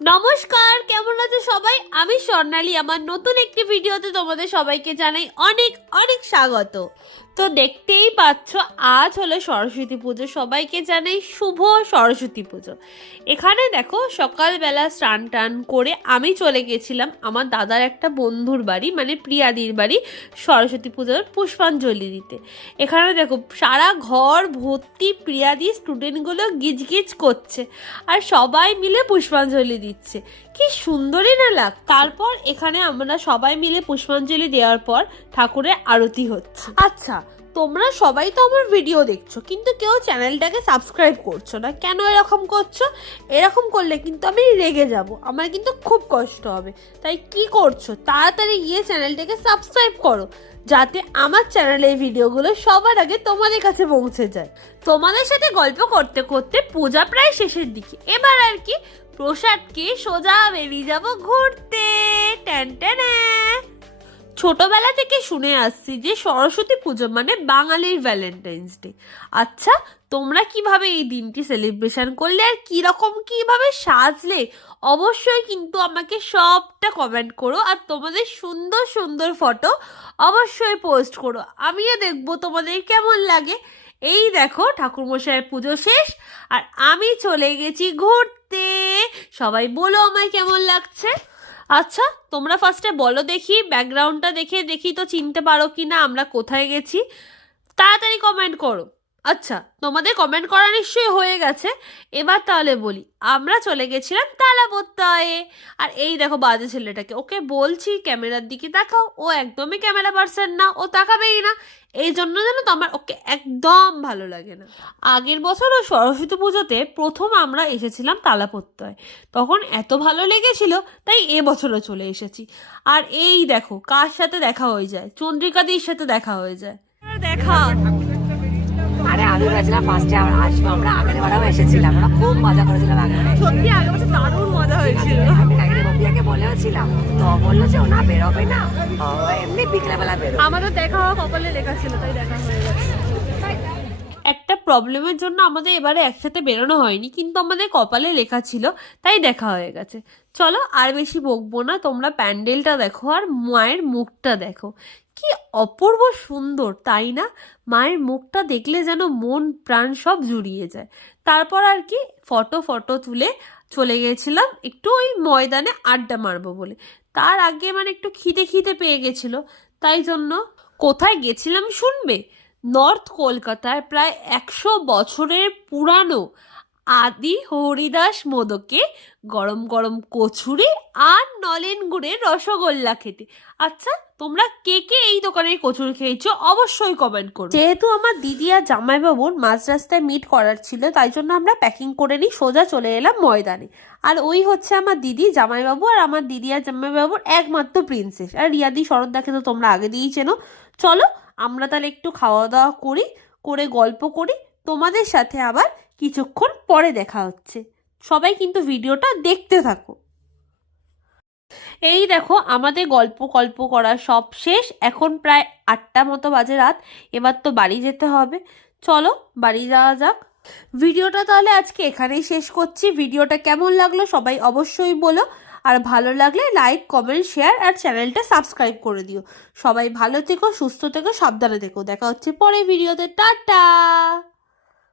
নমস্কার, কেমন আছো সবাই? আমি স্বর্ণালী। আমার নতুন একটি ভিডিওতে তোমাদের সবাইকে জানাই অনেক অনেক স্বাগত। তো দেখতেই পাচ্ছ, আজ হলো সরস্বতী পুজো। সবাইকে জানাই শুভ সরস্বতী পুজো। এখানে দেখো, সকালবেলা স্নান টান করে আমি চলে গেছিলাম আমার দাদার একটা বন্ধুর বাড়ি, মানে প্রিয়াদির বাড়ি, সরস্বতী পুজোর পুষ্পাঞ্জলি দিতে। এখানে দেখো, সারা ঘর ভর্তি প্রিয়াদি স্টুডেন্টগুলো গিজগিজ করছে আর সবাই মিলে পুষ্পাঞ্জলি দিচ্ছে। কি সুন্দরই না লাগ। তারপর এখানে আমরা সবাই মিলে পুষ্পাঞ্জলি দেওয়ার পর ঠাকুরের আরতি হচ্ছে। আচ্ছা, তোমরা সবাই তো আমার ভিডিও দেখছো, কিন্তু কেউ চ্যানেলটাকে সাবস্ক্রাইব করছো না। কেন এরকম করছো? এরকম করলে কিন্তু আমি রেগে যাব, আমার কিন্তু খুব কষ্ট হবে। তাই কি করছো? তাড়াতাড়ি গিয়ে চ্যানেলটাকে সাবস্ক্রাইব করো, যাতে আমার চ্যানেলের ভিডিওগুলো সবার আগে তোমাদের কাছে পৌঁছে যায়। তোমাদের সাথে গল্প করতে করতে পূজা প্রায় শেষের দিকে। এবার আর কি, প্রসাদকে সোজা বেরিয়ে যাব ঘুরতে। ট্যানট্যানা। ছোটবেলা থেকে শুনে আসছি যে সরস্বতী পুজো মানে বাঙালির ভ্যালেন্টাইন্স ডে। আচ্ছা, তোমরা কিভাবে এই দিনটি সেলিব্রেশন করলে আর কিভাবে সাজলে? অবশ্যই কিন্তু আমাকে সবটা কমেন্ট করো, আর তোমাদের সুন্দর সুন্দর ফটো অবশ্যই পোস্ট করো। আমিও দেখবো তোমাদের কেমন লাগে। এই দেখো, ঠাকুরমশাইয়ের পুজো শেষ আর আমি চলে গেছি ঘুরতে। সবাই বলো আমায় কেমন লাগছে। আচ্ছা, তোমরা ফার্স্টে বলো দেখি, ব্যাকগ্রাউন্ডটা দেখি তো চিনতে পারো কি না আমরা কোথায় গেছি। তাড়াতাড়ি কমেন্ট করো। আচ্ছা, তোমাদের কমেন্ট করা নিশ্চয়ই হয়ে গেছে। এবার তাহলে বলি, আমরা চলে গেছিলাম তালাপত্তায়। আর এই দেখো বাজে ছেলেটাকে, ওকে বলছি ক্যামেরার দিকে তাকাও, ও একদমই ক্যামেরা পার্সন না, ও তাকাবেই না। এই জন্য জানো তো আমার ওকে একদম ভালো লাগে না। আগের বছরও সরস্বতী পুজোতে প্রথম আমরা এসেছিলাম তালাপত্তায়, তখন এত ভালো লেগেছিল, তাই এবছরও চলে এসেছি। আর এই দেখো কার সাথে দেখা হয়ে যায়, চন্দ্রিকাদির সাথে দেখা হয়ে যায়। দেখা আরে আমি ভেবেছিলাম ফার্স্টে আসবো, আমরা আগের বারেও এসেছিলাম, আমরা খুব মজা করেছিলাম আগের বারে। সত্যি আগের বছর দারুণ মজা হয়েছিল। আমি আগের ববিয়াকে বলেওছিলাম, তো বললো যে ও না বেরোবে না, ও এমনি বিকেলবেলা বেরোবে। আমাদের দেখা হওয়া কপালে লেখা ছিল, তাই দেখা হয়ে গেছে। একটা প্রবলেমের জন্য আমাদের এবারে একসাথে বেরোনো হয়নি, কিন্তু আমাদের কপালে লেখা ছিল, তাই দেখা হয়ে গেছে। চলো আর বেশি বকবো না, তোমরা প্যান্ডেলটা দেখো আর মায়ের মুখটা দেখো, কি অপূর্ব সুন্দর, তাই না? মায়ের মুখটা দেখলে যেন মন প্রাণ সব জুড়িয়ে যায়। তারপর আর কি, ফটো তুলে চলে গেছিলাম একটু ওই ময়দানে আড্ডা মারবো বলে। তার আগে মানে একটু খিদে পেয়ে গেছিল, তাই জন্য কোথায় গেছিলাম শুনবে? নর্থ কলকাতায় প্রায় 100 বছরের পুরানো আদি হরিদাস মোদকে গরম গরম কচুরি আর নলেন গুড়ের রসগোল্লা খেতে। আচ্ছা, তোমরা কে কে এই দোকানের কচুরি খেয়েছো অবশ্যই কমেন্ট করো। যেহেতু আমার দিদি আর জামাইবাবুর মাঝ রাস্তায় মিট করার ছিল, তাই জন্য আমরা প্যাকিং করে নিই, সোজা চলে এলাম ময়দানে। আর ওই হচ্ছে আমার দিদি, জামাইবাবু, আর আমার দিদি আর জামাইবাবুর একমাত্র প্রিন্সেস। আর রিয়াদি শরৎদাকে তো তোমরা আগে দিয়েই চেনো। চলো আমরা তাহলে একটু খাওয়া দাওয়া করি, করে গল্প করি। তোমাদের সাথে আবার কিছুক্ষণ পরে দেখা হচ্ছে। সবাই কিন্তু ভিডিওটা দেখতে থাকো। এই দেখো, আমাদের গল্প করা সব শেষ, এখন প্রায় 8টা মতো বাজে রাত। এবার তো বাড়ি যেতে হবে, চলো বাড়ি যাওয়া যাক। ভিডিওটা তাহলে আজকে এখানেই শেষ করছি। ভিডিওটা কেমন লাগলো সবাই অবশ্যই বলো, আর ভালো লাগলে লাইক, কমেন্ট, শেয়ার আর চ্যানেলটা সাবস্ক্রাইব করে দিও। সবাই ভালো থেকো, সুস্থ থেকো, সাবধানে থেকো। দেখা হচ্ছে পরের ভিডিওতে। টাটা।